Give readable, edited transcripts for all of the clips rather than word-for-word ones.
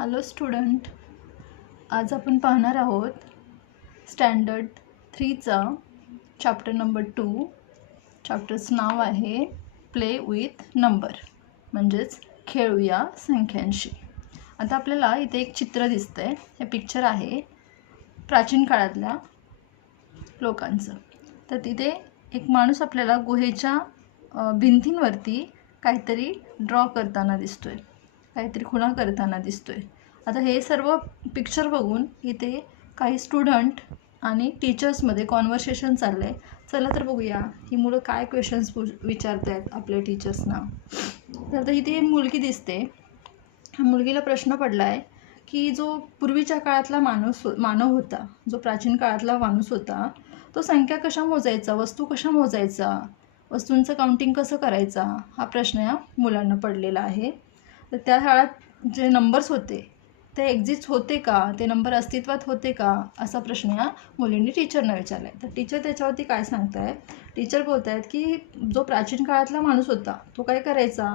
Hello student, आज आपण पाहणार आहोत स्टँडर्ड 3चा चॅप्टर नंबर 2. चॅप्टरचं नाव आहे प्ले विथ नंबर, म्हणजेच खेळूया संख्यांशी. आता आपल्याला इथे एक चित्र दिसतंय. हे पिक्चर आहे प्राचीन काळातल्या लोकांचं. तर तिथे एक माणूस आपल्याला गुहेच्या भिंतींवरती काहीतरी ड्रॉ करताना दिसतोय, काहीतरी खुणा करताना दिसतोय. आता हे सर्व पिक्चर बघून इथे काही स्टुडंट आणि टीचर्समध्ये कॉन्व्हर्सेशन चाललं आहे. चला तर बघूया ही मुलं काय क्वेश्चन्स विचारत आहेत आपल्या टीचर्सना. तर आता इथे मुलगी दिसते. ह्या मुलगीला प्रश्न पडला आहे की जो पूर्वीच्या काळातला मानव होता, जो प्राचीन काळातला माणूस होता, तो संख्या कशा मोजायचा, वस्तू कशा मोजायचा, वस्तूंचं काउंटिंग कसं करायचा, हा प्रश्न या मुलांना पडलेला आहे. तर त्या काळात जे नंबर्स होते ते एक्झिस्ट होते का, ते नंबर अस्तित्वात होते का, असा प्रश्न या मुलींनी टीचरना विचारला आहे. तर टीचर त्याच्यावरती काय सांगत आहे, टीचर बोलत आहेत की जो प्राचीन काळातला माणूस होता तो काय करायचा,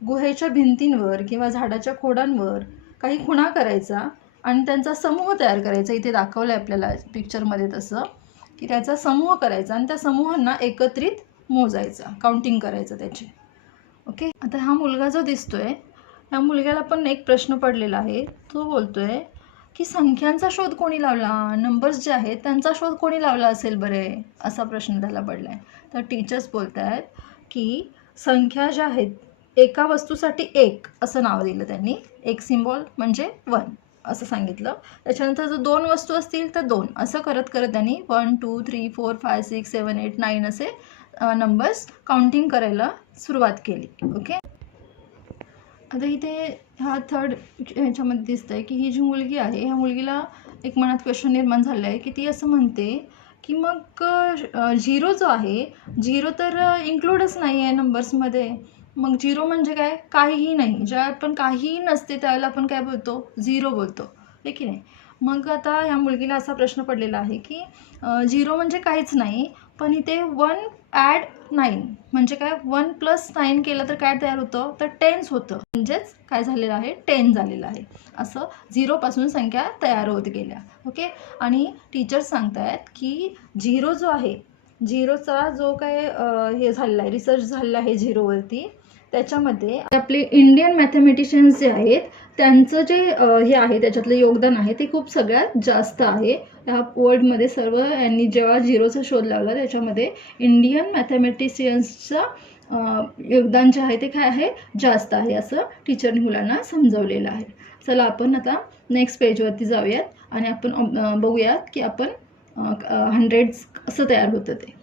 गुहेच्या भिंतींवर किंवा झाडाच्या खोडांवर काही खुणा करायचा आणि त्यांचा समूह तयार करायचा. इथे दाखवलं आहे आपल्याला पिक्चरमध्ये तसं की त्याचा समूह करायचा आणि त्या समूहांना एकत्रित मोजायचा, काउंटिंग करायचं त्याचे. ओके. आता हा मुलगा जो दिसतोय, ह्या मुलग्याला पण एक प्रश्न पडलेला आहे. तो बोलतोय की संख्यांचा शोध कोणी लावला, नंबर्स जे आहेत त्यांचा शोध कोणी लावला असेल बरे, असा प्रश्न त्याला पडला आहे. तर टीचर्स बोलत आहेत की संख्या ज्या आहेत, एका वस्तूसाठी एक असं नाव दिलं त्यांनी. एक सिम्बॉल म्हणजे 1 असं सांगितलं. त्याच्यानंतर जर 2 वस्तू असतील तर 2 असं करत करत त्यांनी 1 2 3 4 5 6 7 8 9 असे नंबर्स काउंटिंग करायला सुरुवात केली. ओके. आता इथे हा थर्ड ह्याच्यामध्ये दिसतं आहे की ही जी मुलगी आहे, ह्या मुलगीला एक मनात क्वेश्चन निर्माण झालं आहे की ती असं म्हणते की मग 0 जो आहे, 0 तर इन्क्लूडच नाही आहे नंबर्समध्ये. मग 0 म्हणजे काय, काहीही नाही. ज्या आपण काहीही नसते त्यावेळेला आपण काय बोलतो, 0 बोलतो, हे की नाही. मग आता ह्या मुलगीला असा प्रश्न पडलेला आहे की 0 म्हणजे काहीच नाही, पण इथे 1 ॲड 9 म्हणजे काय, 1 + 9 केलं तर काय तयार होतं, तर 10 होतं. म्हणजेच काय झालेलं आहे, 10 झालेलं आहे. असं 0पासून संख्या तयार होत गेल्या. ओके. आणि टीचर्स सांगत आहेत की 0 जो आहे, 0चा जो काय हे झालेला आहे, रिसर्च झालेला आहे 0वरती, त्याच्यामध्ये आपले इंडियन मॅथमॅटिशियन्स जे आहेत त्यांचं जे हे आहे त्याच्यातलं योगदान आहे ते खूप सगळ्यात जास्त आहे. ह्या वर्ल्डमध्ये सर्व यांनी जेव्हा 0चा शोध लावला त्याच्यामध्ये इंडियन मॅथमॅटिशियन्सचं योगदान जे आहे ते काय आहे, जास्त आहे, असं टीचरनी मुलांना समजवलेलं आहे. चला आपण आता नेक्स्ट पेजवरती जाऊयात आणि आपण बघूयात की आपण 100 कसं तयार होतं ते.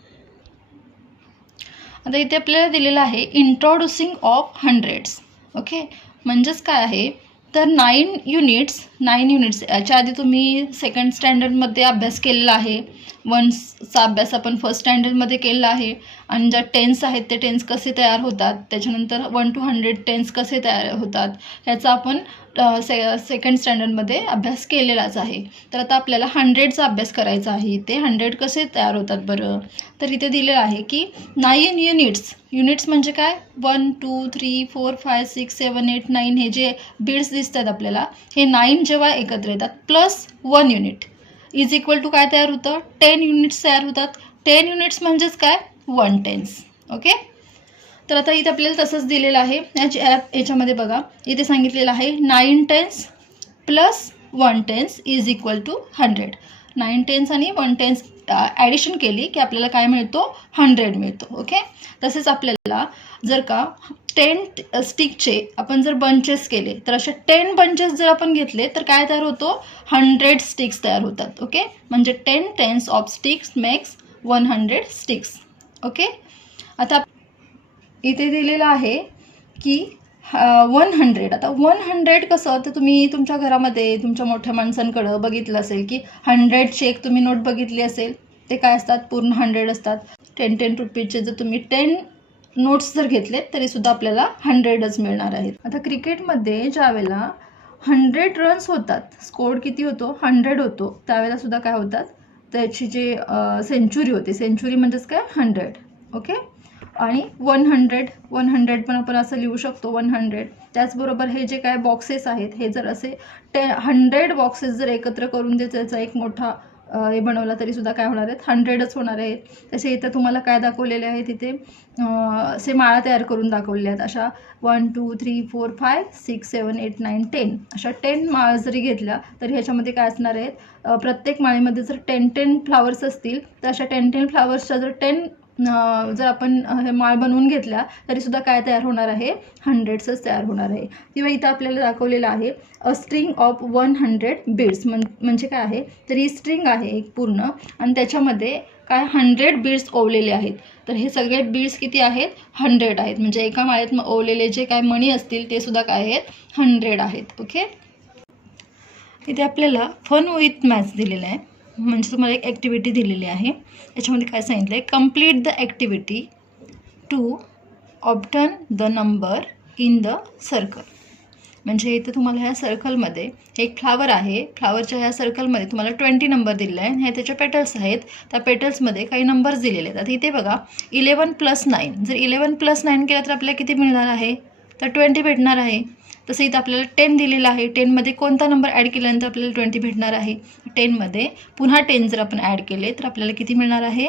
आता इथे आपल्याला दिलेलं आहे इंट्रोड्युसिंग ऑफ 100s. ओके. म्हणजेच काय आहे, तर 9 युनिट्स याच्या आधी तुम्ही सेकंड स्टँडर्डमध्ये अभ्यास केलेला आहे. 1चा अभ्यास आपण फर्स्ट स्टँडर्डमध्ये केलेला आहे. आणि ज्या 10s आहेत ते 10s कसे तयार होतात, त्याच्यानंतर 1 to 100 10s कसे तयार होतात, ह्याचा आपण सेकंड स्टँडर्डमध्ये अभ्यास केलेलाच आहे. तर आता आपल्याला 100चा अभ्यास करायचा आहे. ते 100 कसे तयार होतात बरं, तर इथे दिलेलं आहे की 9 युनिट्स म्हणजे काय, 1 2 3 4 5 6 7 8 9 हे जे बिट्स दिसतात आपल्याला, हे 9 जेव्हा एकत्र येतात plus 1 unit is equal to काय तयार होतं, 10 युनिट्स तयार होतात. 10 युनिट्स म्हणजेच काय, 1/10. ओके. तर आता इथे आपल्याला तसंच दिलेलं आहे. याच्यामध्ये बघा इथे सांगितलेलं आहे 9 10s plus 1 10s is equal to 100. 9 10s आणि 1 10s ॲडिशन केली की आपल्याला काय मिळतो, 100 मिळतो. ओके. तसेच आपल्याला जर का 10 स्टिकचे आपण जर बंचेस केले, तर असे 10 बंचेस जर आपण घेतले तर काय तयार होतो, 100 स्टिक्स तयार होतात. ओके. म्हणजे 10 10s of sticks makes 100 sticks. Okay. आता इथे दिलेलं आहे की 100. आता 100 कसं, तर तुम्ही तुमच्या घरामध्ये तुमच्या मोठ्या माणसांकडं बघितलं असेल की 100ची एक तुम्ही नोट बघितली असेल. ते काय असतात, पूर्ण 100 असतात. 10 रुपीजचे जर तुम्ही 10 नोट्स जर घेतले तरीसुद्धा आपल्याला 100च मिळणार आहेत. आता क्रिकेटमध्ये ज्या वेळेला 100 रन्स होतात, स्कोर किती होतो, 100 होतो, त्यावेळेला सुद्धा काय होतात, त्याची जे सेंचुरी होते, सेंचुरी म्हणजेच काय, 100. ओके. आणि 100 पण आपण असं लिहू शकतो 100. त्याचबरोबर हे जे काय बॉक्सेस आहेत हे जर असे 100 बॉक्सेस जर एकत्र करून त्याचा एक मोठा हे बनवला तरी सुद्धा काय होणार आहेत 100च होणार आहेत. तसे इथं तुम्हाला काय दाखवलेले आहे तिथे असे माळा तयार करून दाखवलेल्या आहेत. अशा 1 2 3 4 5 6 7 8 9 10 अशा 10 माळा जरी घेतल्या तरी ह्याच्यामध्ये काय असणार आहेत प्रत्येक माळेमध्ये जर 10 फ्लावर्स असतील तर अशा 10 फ्लावर्सच्या जर 10 जर आपण हे माळ बनवून घेतल्या तरी सुद्धा काय तयार होणार आहे 100च तयार होणार आहे. किंवा इथं आपल्याला दाखवलेलं आहे अ स्ट्रिंग ऑफ 100 बीड्स म्हणजे काय आहे तर ही स्ट्रिंग आहे एक पूर्ण आणि त्याच्यामध्ये काय 100 बीड्स ओवलेले आहेत. तर हे सगळे बीड्स किती आहेत 100 आहेत. म्हणजे एका माळेत ओवलेले जे काय मणी असतील ते सुद्धा काय आहेत 100 आहेत. ओके, इथे आपल्याला फन विथ मॅथ्स दिलेलं आहे. म्हणजे तुम्हाला एक ॲक्टिव्हिटी दिलेली आहे. याच्यामध्ये काय सांगितलं आहे complete the activity to obtain the number in the circle. म्हणजे इथे तुम्हाला ह्या सर्कलमध्ये एक फ्लावर आहे. फ्लावरच्या ह्या सर्कलमध्ये तुम्हाला 20 नंबर दिलेला आहे. हे त्याच्या पेटल्स आहेत. त्या पेटल्समध्ये काही नंबर्स दिलेले आहेत. आता इथे बघा 11 + 9 जर 11 + 9 केलं तर आपल्याला किती मिळणार आहे तर 20 भेटणार आहे. तसं इथं आपल्याला 10 दिलेलं आहे. 10मध्ये कोणता नंबर ॲड केल्यानंतर आपल्याला 20 भेटणार आहे. 10मध्ये पुन्हा 10 जर आपण ॲड केले तर आपल्याला किती मिळणार आहे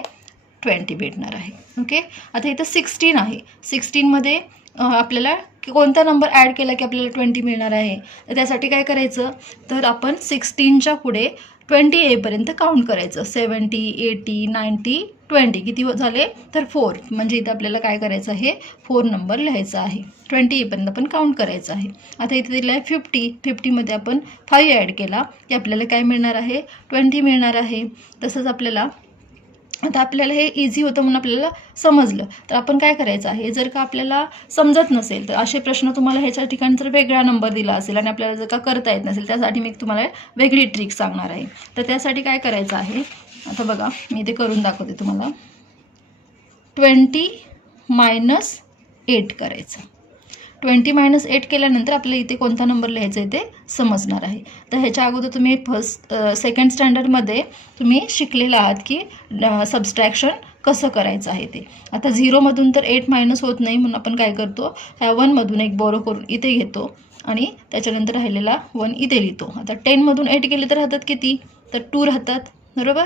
20 भेटणार आहे. ओके, आता इथं 16 आहे. 16मध्ये आपल्याला कोणता नंबर ॲड केला की आपल्याला 20 मिळणार आहे. तर त्यासाठी काय करायचं तर आपण 16च्या पुढे 20 येईपर्यंत काउंट करायचं. 70 80 90 20 किती झाले तर 4. म्हणजे इथं आपल्याला काय करायचं आहे 4 नंबर लिहायचा आहे. 20 येईपर्यंत आपण काउंट करायचं आहे. आता इथे दिलं आहे 50. 50मध्ये आपण 5 ॲड केला की आपल्याला काय मिळणार आहे 20 मिळणार आहे. तसंच आपल्याला आता आपल्याला हे इझी होतं म्हणून आपल्याला समजलं तर आपण काय करायचं आहे जर का आपल्याला समजत नसेल तर असे प्रश्न तुम्हाला ह्याच्या ठिकाणी जर वेगळा नंबर दिला असेल आणि आपल्याला जर का करता येत नसेल त्यासाठी मी तुम्हाला वेगळी ट्रिक सांगणार आहे. तर त्यासाठी काय करायचं आहे आता बघा मी ते करून दाखवते तुम्हाला. 20 - 8 करायचं. 20 - 8 केल्यानंतर आपल्याला इथे कोणता नंबर लिहायचा आहे ते समजणार आहे. तर ह्याच्या अगोदर तुम्ही सेकंड स्टँडर्डमध्ये तुम्ही शिकलेला आहात की सबस्ट्रॅक्शन कसं करायचं आहे ते. आता 0मधून तर 8 मायनस होत नाही म्हणून आपण काय करतो ह्या 1मधून एक बोरो करून इथे घेतो आणि त्याच्यानंतर राहिलेला 1 इथे लिहितो. आता 10मधून 8 केले तर राहतात किती तर 2 राहतात बरोबर.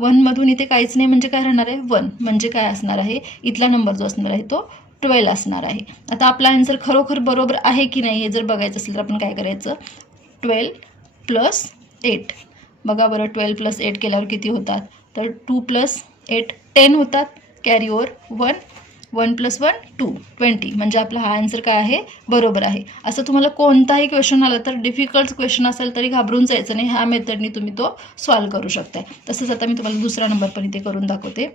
1मधून इथे काहीच नाही म्हणजे काय राहणार आहे 1 म्हणजे काय असणार आहे इथला नंबर जो असणार आहे तो 12 असणार आहे. आता आपला आन्सर खरोखर बरोबर आहे की नाही हे जर बघायचं असेल तर आपण काय करायचं 12 + 8 बघा बरं 12 + 8 केल्यावर किती होतात तर 2 + 8 10 होतात. कॅरी ओवर 1 1 + 1 2 20 म्हणजे आपला हा आन्सर काय आहे बरोबर आहे. असं तुम्हाला कोणताही क्वेश्चन आला तर डिफिकल्ट क्वेश्चन असेल तरी घाबरून जायचं नाही. ह्या मेथडनी तुम्ही तो सॉल्व करू शकताय. तसंच आता मी तुम्हाला दुसरा नंबर पण इथे करून दाखवते.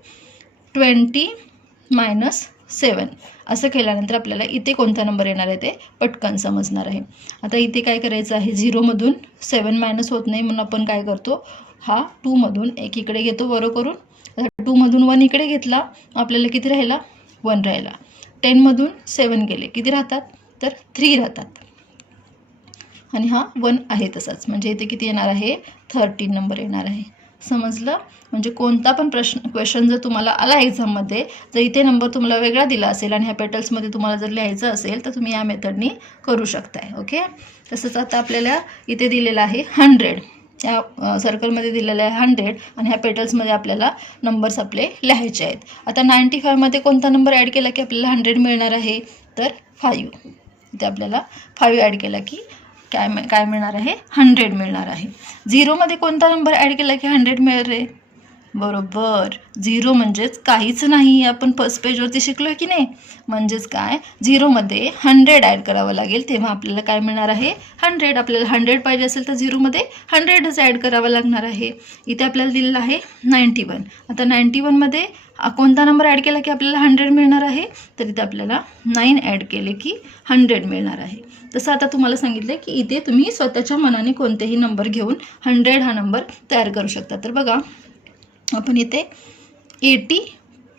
20 - 7 असं केल्यानंतर आपल्याला इथे कोणता नंबर येणार आहे ते पटकन समजणार आहे. आता इथे काय करायचं आहे 0मधून 7 मायनस होत नाही म्हणून आपण काय करतो हा 2मधून एक इकडे घेतो बरो करून. 2मधून 1 इकडे घेतला आपल्याला किती राहिला 1 राहिला. 10मधून 7 गेले किती राहतात तर 3 राहतात आणि हा 1 आहे तसाच म्हणजे इथे किती येणार आहे 13 नंबर येणार आहे. समजलं. म्हणजे कोणता पण क्वेश्चन जर तुम्हाला आला एक्झाममध्ये जर इथे नंबर तुम्हाला वेगळा दिला असेल आणि ह्या पेटल्समध्ये तुम्हाला जर लिहायचं असेल तर तुम्ही या मेथडनी करू शकताय. ओके, तसंच आता आपल्याला इथे दिलेलं आहे 100. या सर्कलमध्ये दिलेलं आहे 100 आणि ह्या पेटल्समध्ये आपल्याला नंबर्स आपले लिहायचे आहेत. आता 95मध्ये कोणता नंबर ॲड केला की आपल्याला 100 मिळणार आहे तर 5. इथे आपल्याला 5 ॲड केला की काय मिळणार आहे 100 मिळणार आहे. 0मध्ये कोणता नंबर ॲड केला की 100 मिळेल रे बरोबर 0 म्हणजेच काहीच नाही. आपण फर्स्ट पेजवरती शिकलो की नाही. म्हणजेच काय 0मध्ये 100 ॲड करावं लागेल तेव्हा आपल्याला काय मिळणार आहे 100. आपल्याला 100 पाहिजे असेल तर 0मध्ये 100च ॲड करावं लागणार आहे. इथे आपल्याला दिलेलं आहे 91. आता 91मध्ये कोणता नंबर ॲड केला की आपल्याला 100 मिळणार आहे तर इथे आपल्याला 9 ॲड केले की 100 मिळणार आहे. तसं आता तुम्हाला सांगितलं की इथे तुम्ही स्वतःच्या मनाने कोणतेही नंबर घेऊन 100 हा नंबर तयार करू शकता. तर बघा आपण इथे 80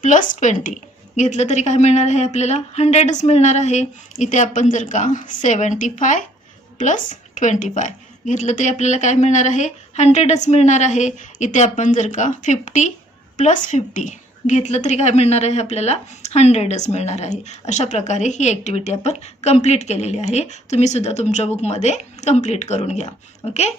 + 20 घेतलं तरी काय मिळणार आहे आपल्याला 100च मिळणार आहे. इथे आपण जर का 75 + 25 घेतलं तरी आपल्याला काय मिळणार आहे 100च मिळणार आहे. इथे आपण जर का 50 + 50 घेतलं तरी काय मिळणार आहे आपल्याला 100च मिळणार आहे. अशा प्रकारे ही ॲक्टिव्हिटी आपण कंप्लीट केलेली आहे. तुम्ही सुद्धा तुमच्या बुकमध्ये कंप्लीट करून घ्या. ओके.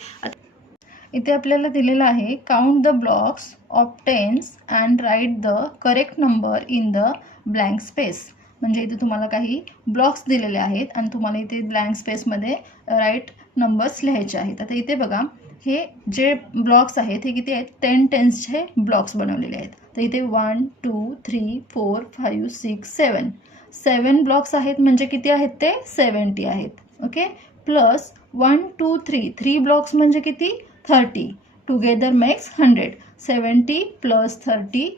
इथे आपल्याला दिलेलं आहे count the blocks of tens and write the correct number in the blank space. म्हणजे इथे तुम्हाला काही ब्लॉक्स दिलेले आहेत आणि तुम्हाला इथे ब्लँक स्पेसमध्ये राईट नंबर्स लिहायचे आहेत. आता इथे बघा, हे जे ब्लॉक्स आहेत हे किती आहेत, 10 टेन्सचे ब्लॉक्स बनवलेले आहेत. तर इथे 1 2 3 4 5 6 7 ब्लॉक्स आहेत. म्हणजे किती आहेत ते 70 आहेत. ओके. प्लस 1 2 3 ब्लॉक्स म्हणजे किती 30. Together makes 100. 70 plus 30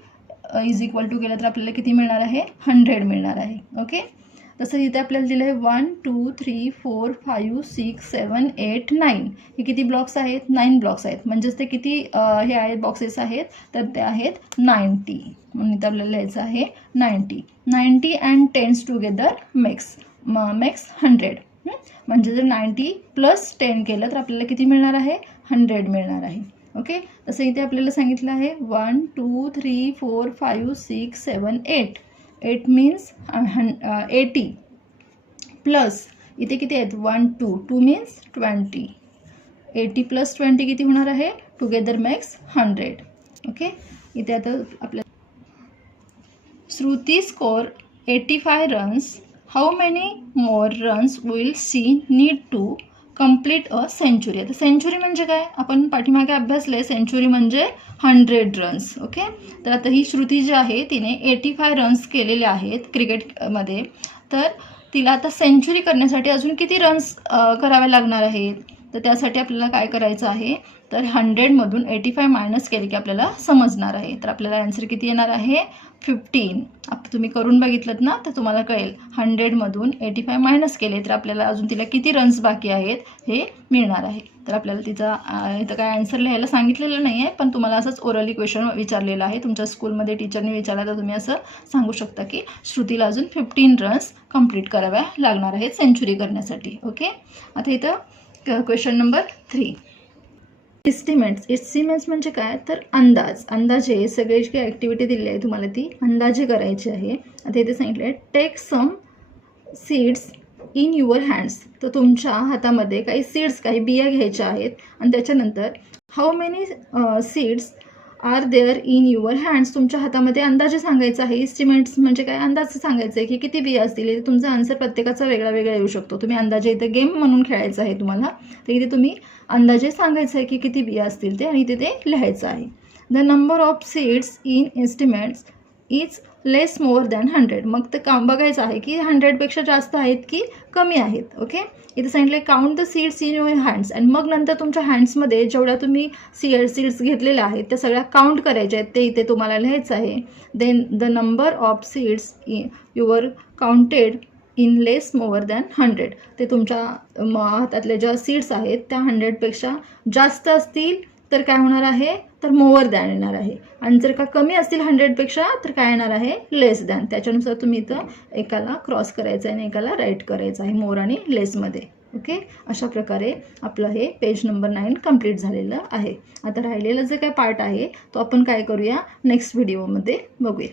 is equal to केलं तर आपल्याला किती मिळणार आहे, 100 मिळणार आहे. ओके. तसं इथे आपल्याला दिलं आहे 1 2 3 4 5 6 7 8 9. हे किती ब्लॉक्स आहेत, 9 ब्लॉक्स आहेत. म्हणजेच ते किती हे आहेत बॉक्सेस आहेत, तर ते आहेत 90. म्हणून इथं आपल्याला लिहायचं आहे 90 अँड टेन्स टुगेदर मेक्स 100. म्हणजे जर 90 प्लस 10 केलं तर आपल्याला किती मिळणार आहे, 100 मिळणार आहे. ओके. तसं इथे आपल्याला सांगितलं आहे 1 2 3 4 5 6 7 8 मीन्स 80 प्लस इथे किती आहेत 1 2 मीन्स 20. 80 प्लस 20 किती होणार आहे, टुगेदर मेक्स 100. ओके. इथे आता आपल्याला Shruti score 85 runs. How many more runs will she need to complete a century. आता सेंचुरी म्हणजे काय, आपण पाठीमागे अभ्यासले, सेंचुरी म्हणजे 100 रन्स. ओके. तर आता ही श्रुती जी आहे तिने 85 रन्स केलेले आहेत क्रिकेटमध्ये. तर तिला आता सेंचुरी करण्यासाठी अजून किती रन्स करावे लागणार आहेत, तर त्यासाठी आपल्याला काय करायचं आहे, तर 100मधून 85 मायनस केले की आपल्याला समजणार आहे. तर आपल्याला आन्सर किती येणार आहे, 15. आता तुम्ही करून बघितलं ना तर तुम्हाला कळेल. 100मधून 85 मायनस केले तर आपल्याला अजून तिला किती रन्स बाकी आहेत हे मिळणार आहे. तर आपल्याला तिचा इथं काय आन्सर लिहायला सांगितलेलं नाही आहे, पण तुम्हाला असंच ओरली क्वेश्चन विचारलेलं आहे. तुमच्या स्कूलमध्ये टीचरने विचारला तर तुम्ही असं सांगू शकता की श्रुतीला अजून 15 रन्स कंप्लीट कराव्या लागणार आहेत सेंचुरी करण्यासाठी. ओके. आता इथं क्वेश्चन नंबर 3. एस्टिमेट्स म्हणजे काय, तर अंदाजे सगळे जी ॲक्टिव्हिटी दिली आहे तुम्हाला ती अंदाजे करायची आहे. आता इथे सांगितलं आहे take some seeds in your hands. तर तुमच्या हातामध्ये काही सीड्स, काही बिया घ्यायच्या आहेत आणि त्याच्यानंतर how many seeds are there in your hands. तुमच्या हातामध्ये अंदाजे सांगायचं आहे. एस्टिमेट्स म्हणजे काय, अंदाजे सांगायचं आहे की किती बिया असतील. तुमचा आन्सर प्रत्येकाचा वेगळा येऊ शकतो. तुम्ही अंदाजे इथे गेम म्हणून खेळायचं आहे तुम्हाला. तर इथे तुम्ही अंदाजे सांगायचं आहे की किती बिया असतील ते आणि इथे ते लिहायचं आहे. The number of seeds in estimates is less more than 100. मग ते बघायचं आहे की 100पेक्षा जास्त आहेत की कमी आहेत. ओके. इथे सांगितलं count the seeds in your hands. आणि मग नंतर तुमच्या हँड्समध्ये जेवढ्या तुम्ही सीड्स घेतलेल्या आहेत त्या सगळ्या काउंट करायच्या आहेत, ते इथे तुम्हाला लिहायचं आहे. Then the number of seeds your counted in less more than 100. ते तुमच्या हातातल्या ज्या सीड्स आहेत त्या 100पेक्षा जास्त असतील तर काय होणार आहे, तर मोअर दॅन येणार आहे. आणि जर का कमी असतील 100पेक्षा तर काय येणार आहे, लेस दॅन. त्याच्यानुसार तुम्ही इथं एकाला क्रॉस करायचं आहे आणि एकाला राईट करायचं आहे मोर आणि लेसमध्ये. ओके. अशा प्रकारे आपलं हे पेज नंबर 9 कंप्लीट झालेलं आहे. आता राहिलेलं जे काय पार्ट आहे तो आपण काय करूया, नेक्स्ट व्हिडिओमध्ये बघूया.